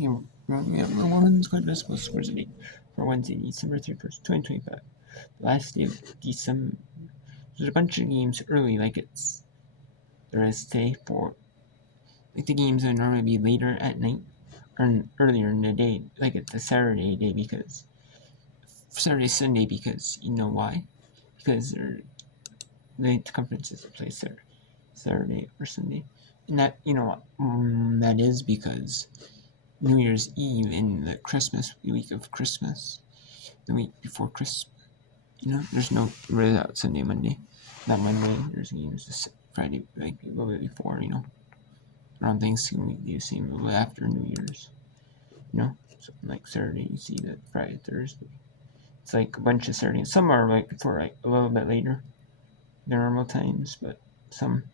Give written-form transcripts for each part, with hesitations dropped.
Here, we have Rowan's Good Visible Scores a date for Wednesday, December 31st, 2025. The last day of December. There's a bunch of games early, there is today for, the games that normally be later at night or earlier in the day, like it's a Saturday day Saturday, Sunday, because you know why? Because the conferences are placed there Saturday or Sunday. And that, that is because New Year's Eve and the week of Christmas, the week before Christmas, there's no really out Sunday, Monday. Not Monday, there's games this Friday, like a little bit before, around Thanksgiving week, the same a little bit after New Year's, so like Saturday, you see that Friday, Thursday. It's like a bunch of Saturdays. Some are like for like a little bit later than normal times, but some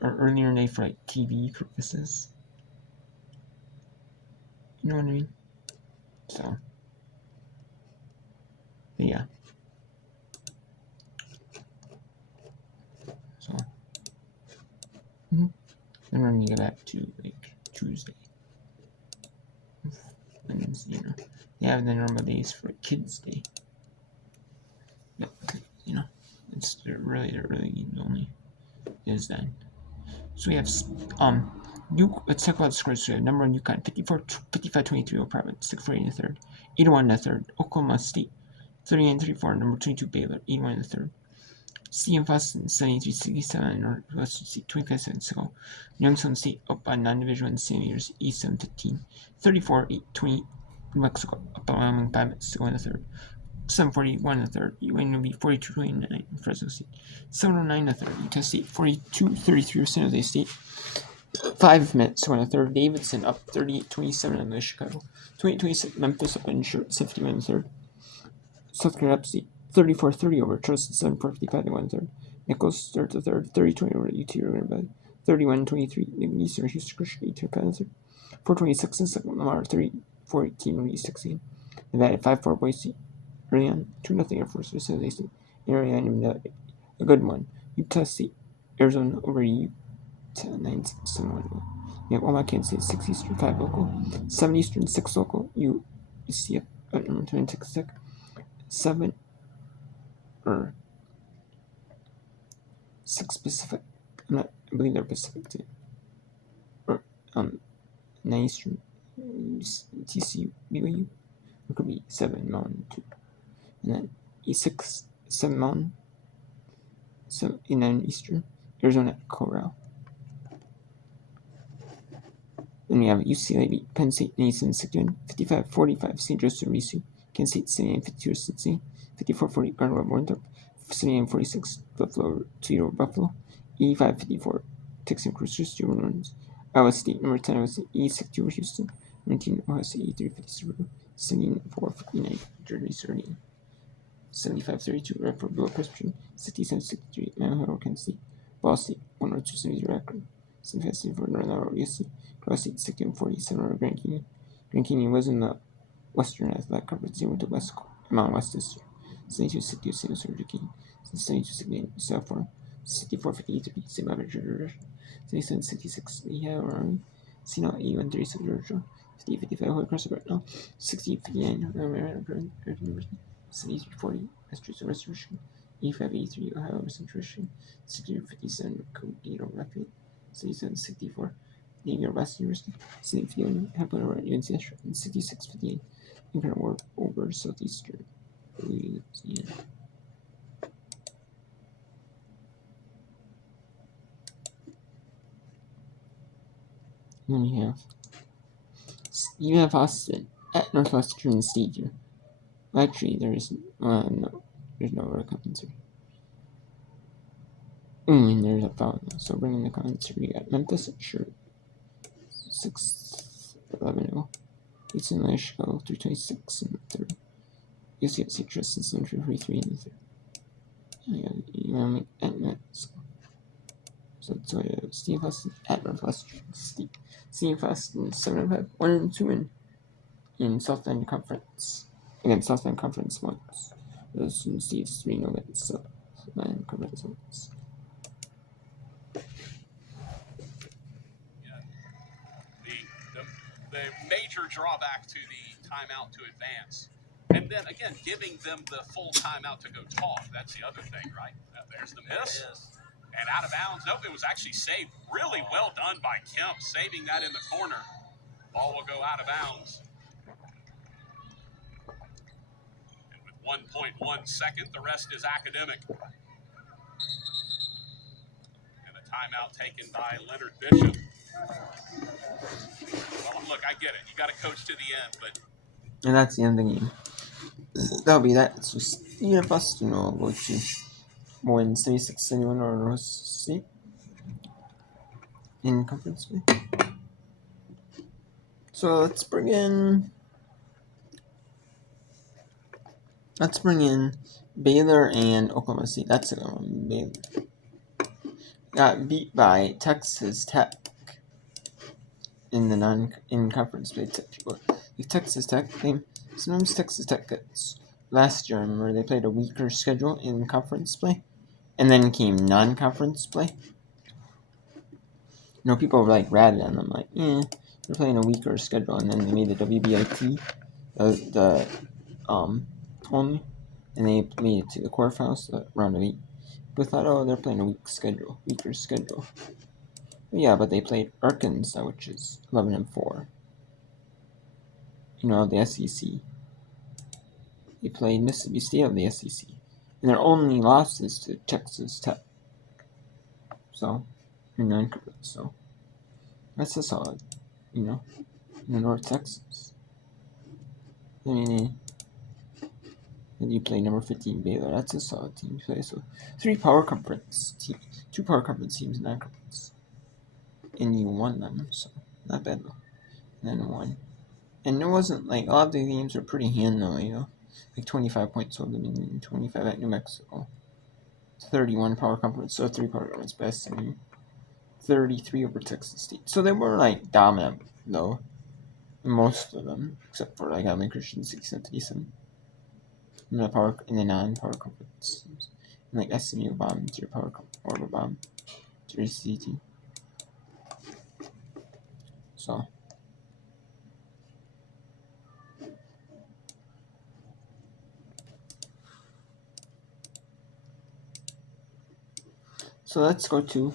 are earlier in the day for like TV purposes. You know what I mean? So, but yeah. So, then we're gonna go back to like Tuesday. And they have the normal days for Kids Day. But, it's really the early games only is then. So we have let's talk about the scores. So we have number one UConn 55-23 over Providence, 6-48 in the third, 8-1 in the third. Oklahoma State 39-34, number 22 Baylor, 8-1 in the third. Stephen Foston 73-67, Northwestern State 25 to go. Youngstown State up by non-division 1 centimeters, 87-15, 34-20 New Mexico up by 5 minutes to go in the third. 7:41 in the third. UNLV 42-29 in Fresno State. 7:09 in the third. Utah State 42-33 San Jose State. 5 minutes to go in the third. Davidson up 38-27 on the Chicago. 28-26 Memphis up in short 51 in the third. South Carolina Upstate 34-30 over Charleston. 7:55 to go in the third. Nichols starts the third. 30-20 over UT Urban Valley. 31-23 Newton Eastern Houston Christian 8-5 in the third. 4:26 in second. Lamar 34-18 over East 16. Nevada 5-4 Boise. Early on, 2-0 Air Force versus San Jose State. Early on, a good one. Utah State, Arizona over Utah 9-7-1. We have Omaha, Kansas State 6 Eastern 5 local, 7 Eastern 6 local. UCF at number 2 in Texas Tech 7 or 6 Pacific. I believe they're Pacific too. Or 9 Eastern TCU BYU. It could be 7 Mountain 2. And then E6, 7 Mountain, 9 Eastern, Arizona Corral. Then we have UCLA beat Penn State 97-61, 55-45 St. Joseph Risu, Kansas State 79-52 Cincinnati, 54-40 Garland Winthrop, 79-46 Buffalo Toledo Buffalo, 85-54 Texas Cruisers 2 runs. Iowa State number 10 was E62 Houston, 19 Ohio State 83-57, 74-59 Jersey 30. 75-32 Radford Below Presbyterian, 67-63 Mount Hill, Kansas State, Ball State, 102-73 Akron, 75-74 Northern Iowa USC, Cross State, 61-47 Grand Canyon. Grand Canyon was in the Western Athletic Conference. They went to Mount West this year. 72-62 San Jose King, 72-68 South Florida, 64-53 St. Bonaventure Georgia, 77-66 Lehigh Army, Sino 81-36 Georgia, 58-55 Holy Cross Bretnell, 68-59 American University. 73-40 Massachusetts Restoration, 85-83 Ohio Centration, 62-57 Codito Rapid, 67-64 Navy West University, 67-51 Hampton UNC, and 66-58 Incarnate War over Southeastern Louisiana. And then you have Austin at Northwestern Stadium. Actually, there's no comments here. And there's a foul. So bringing the comments here, we got Memphis at shirt 6-11-0. It's in Chicago 326 in the third. UCF Citrus and Century 43 in the third. At net. So Steve Austin at Northwestern State. Steve Austin 7-5, 1-2 in Southland Conference. Against Southland Conference once. Those Steve's 3-0 against Southland Conference once. the major drawback to the timeout to advance. And then again, giving them the full timeout to go talk. That's the other thing, right? There's the miss. And out of bounds. Nope, it was actually saved. Really well done by Kemp, saving that in the corner. Ball will go out of bounds. And with 1.1 second, the rest is academic. And a timeout taken by Leonard Bishop. Well, look, I get it. You got to coach to the end, but. And that's the end of the game. That'll be that. It's just either of us, go to win 76-71 or Rose State in conference play. So let's bring in Baylor and Oklahoma State. That's a good one. Baylor got beat by Texas Tech in the conference play. Texas Tech. Sometimes Texas Tech gets. Last year, I remember they played a weaker schedule in conference play, and then came non-conference play. People were ratted on them, they're playing a weaker schedule, and then they made the WBIT, only, and they made it to the quarterfinals, the round of 8. We thought, they're playing a weaker schedule. But yeah, but they played Arkansas, which is 11-4. The SEC. They played Mississippi State of the SEC, and their only losses to Texas Tech. So, in non-conference, so that's a solid, in North Texas. And you play number 15 Baylor. That's a solid team to play. So 2 power conference teams in that conference, and you won them. So not bad though. And then won, and it wasn't a lot of the games were pretty handily. 25 points over Dominion, 25 at New Mexico, 31 power conference, so 3 power conference best, and 33 over Texas State. So they were dominant though. Most of them, except for Allen Christian 67 in the non-power conference, and SMU bombed your power order bomb to your CT. So let's go to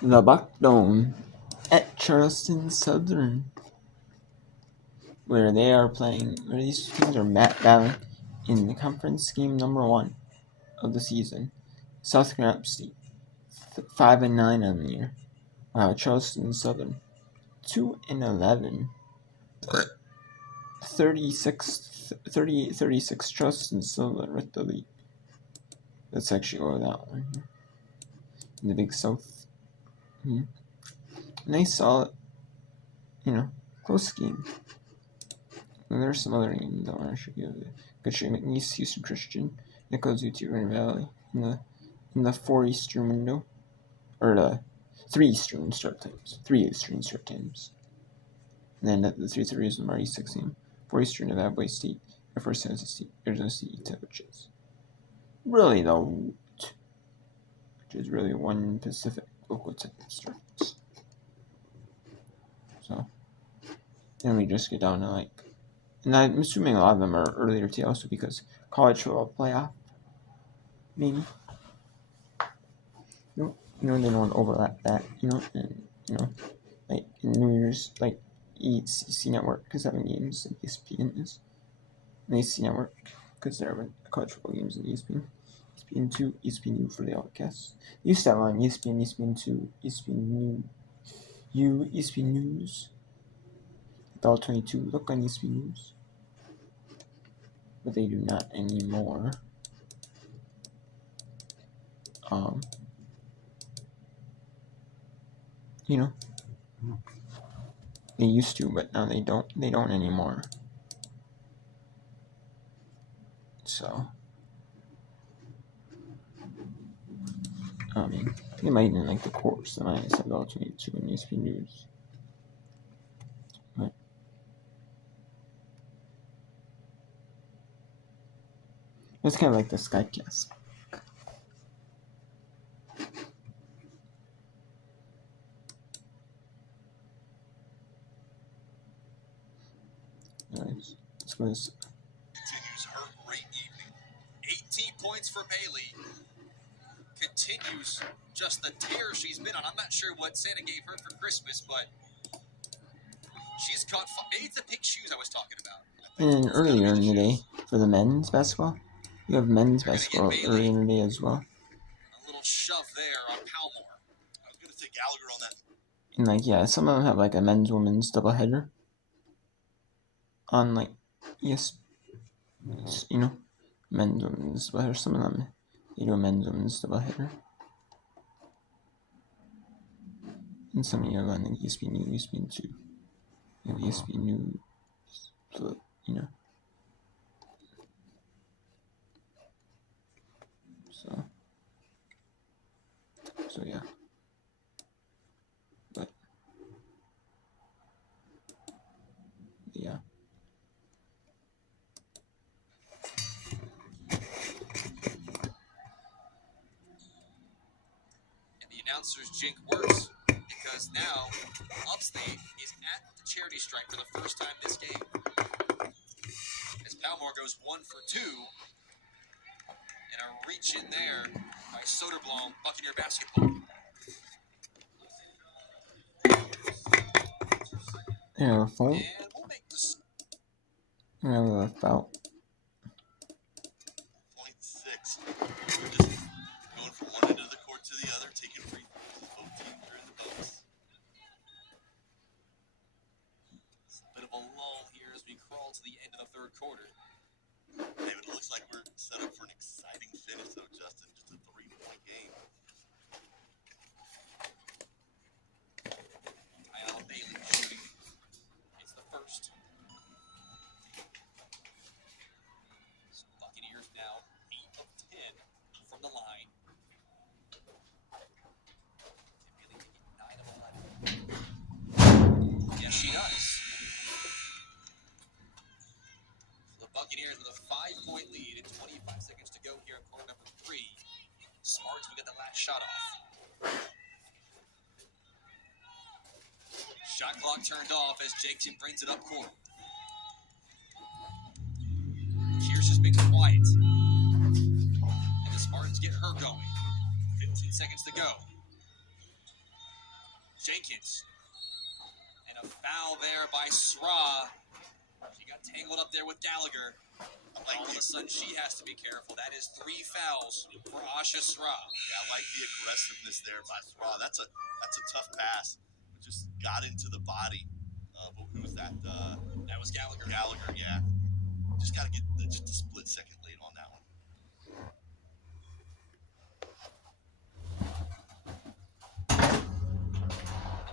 the Buck Dome at Charleston Southern, where these teams are battling in the conference game number 1 of the season. South Carolina State, 5-9 on the year. Wow, Charleston Southern, 2-11. 38-36 Charleston Southern with the lead. Let's actually go with that one here. In the Big South. Nice, solid, close game. And there's some other games I want to show you. Could show you McNeese, Houston Christian, Nichols, UT Grand Valley in the 4 Eastern window, or the 3 Eastern start times. 3 Eastern start times. And then the 3:30 is the Marty 6 game. 4 Eastern Nevada Boy State, Air Force San State, Arizona State, which is really really 1 Pacific local time starts. So then we just get down to and I'm assuming a lot of them are earlier too, also because college football playoff, maybe. They don't overlap that, and in New Year's, ECC Network, because having games like ESPN is, and ECC Network, because they're having college football games in ESPN. ESPN2, ESPN for the outcasts. They used to have on ESPN, ESPN2, ESPN ESPN News. All 22 look on ESPN News, but they do not anymore. They used to, but now they don't. They don't anymore. So, they might even the course. The minus of all 22 in ESPN News. But it's kind of like the Skycast. Anyways, let's go. Continues her great evening. 18 points for Bailey. Continues just the tear she's been on. I'm not sure what Santa gave her for Christmas, but she's caught. Maybe it's the pink shoes I was talking about. And then earlier in the day for the men's basketball, you have men's They're gonna basketball get earlier Bailey. in the day as well. A little shove there on Palmore. I was going to say Gallagher on that. And like yeah, some of them have like a men's women's doubleheader on like yes, you know, men's women's doubleheader. Some of them they do a men's women's doubleheader. And some you have on like ESPN New, ESPN 2, you have ESPN New, so you know. So yeah. But yeah. And the announcers jink worse because now Upstate is at the charity stripe for the first time this game. As Palmore goes 1 for 2. And a reach in there by Soderblom, Buccaneer basketball. Yeah, a foul. And we'll make this. Yeah, a foul. 0.6. We're just going from one end of the court to the other, taking free throws. Both teams are in the boats. It's a bit of a lull here as we crawl to the end of the third quarter. David, it looks like we're set up for an exciting finish, though, Justin. Just a 3-point game. Kyle Bailey shooting. It's the first. So Buccaneers now 8 of 10 from the line. Can Bailey make it 9 of 11? Yes, she does. The Buccaneers with a 5-point lead and 25 seconds to go here in quarter number 3. Smarts will get the last shot off. Shot clock turned off as Jackson brings it up court. Kearse has been quiet. And the Spartans get her going. 15 seconds to go. Jenkins. And a foul there by Sra. She got tangled up there with Gallagher. All of a sudden, she has to be careful. That is 3 fouls for Asha Sra. Yeah, I like the aggressiveness there by Sra. That's a tough pass. It just got into the body. Who was that? That was Gallagher. Gallagher, yeah. Just got to get just a split second late on that one.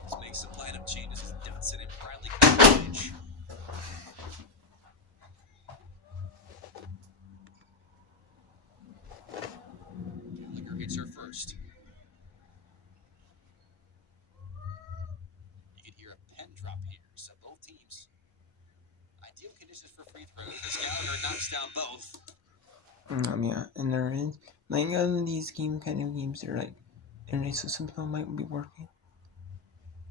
Let's make some lineup changes as Dotson and Bradley come to the bench. Gallagher hits her first. You can hear a pen drop here, so both teams. Ideal conditions for free throws as Gallagher knocks down both. Yeah, and there is like these kind of games are like, and so some people might be working.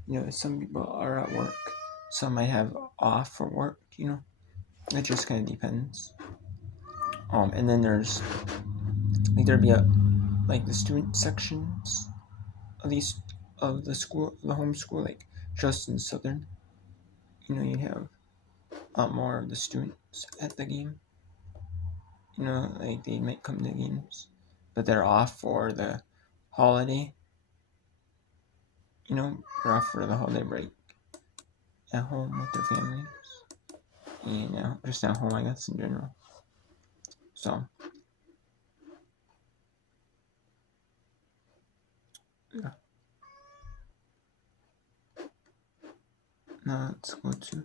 You know, some people are at work. Some might have off for work. You know, it just kind of depends. And then there's like there'd be like the student sections of the school, the home school, like Justin Southern. You know, you'd have a lot more of the students at the game. You know, like they might come to games, but they're off for the holiday. You know, they're off for the holiday break at home with their families. And just at home, I guess, in general. So, yeah. Now let's go to